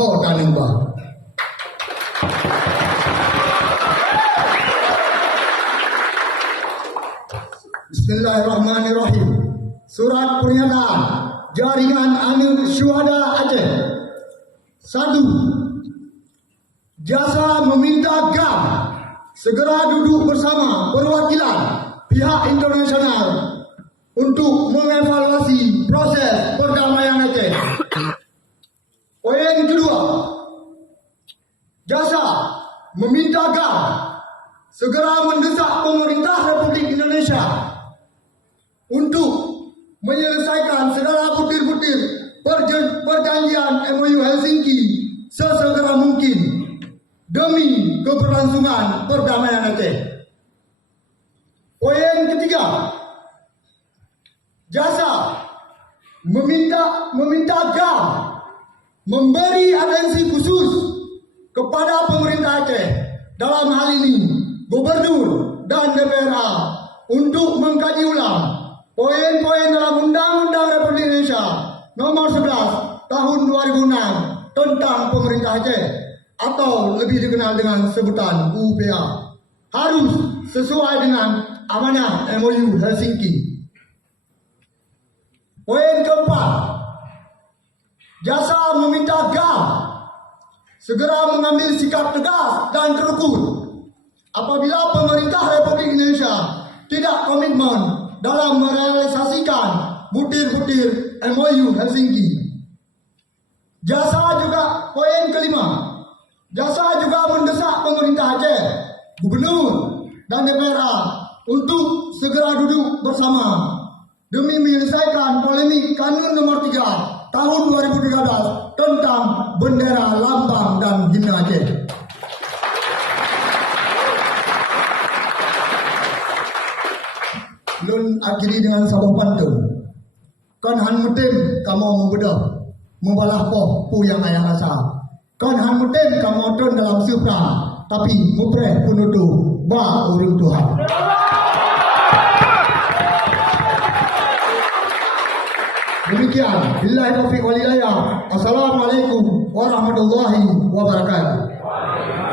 ho taneng ba. Bismillahirrahmanirrahim. Surat pernyataan Jaringan Amil Syuhada Aceh. 1. Jasa meminta GAM segera duduk bersama perwakilan pihak internasional untuk mengevaluasi proses perdamaian Aceh. Poin kedua, Jasa meminta GAM segera mendesak pemerintah Republik Indonesia untuk menyelesaikan segala butir-butir perjanjian MOU Helsinki sesegera mungkin demi keberlangsungan perdamaian Aceh. Poin ketiga, Jasa meminta GAM memberi atensi khusus kepada pemerintah Aceh, dalam hal ini Gubernur dan DPRA, untuk mengkaji ulang poin-poin dalam Undang-Undang Republik Indonesia Nomor 11 Tahun 2006 tentang Pemerintah Aceh, atau lebih dikenal dengan sebutan UPA, harus sesuai dengan amanah MOU Helsinki. Poin keempat, Jasa meminta GAM segera mengambil sikap tegas dan terukur apabila pemerintah Republik Indonesia tidak komitmen dalam merealisasikan butir-butir MOU Helsinki. Jasa juga, poin kelima, Jasa juga mendesak pemerintah Aceh, Gubernur dan DPRA untuk segera duduk bersama demi menyelesaikan polemik Kanun Nomor 3 Tahun 2013 tentang bendera, lambang dan himne Aceh. Lun akhiri dengan sabah pantun. Kan han mutim kamu membedah, membalah poh pu yang ayah rasa. Kan han mutim kamu turun dalam supra, tapi mupreh penuduh ba urung Tuhan. Demikian, billahi taufiq wal hidayah. Assalamualaikum warahmatullahi wabarakatuh.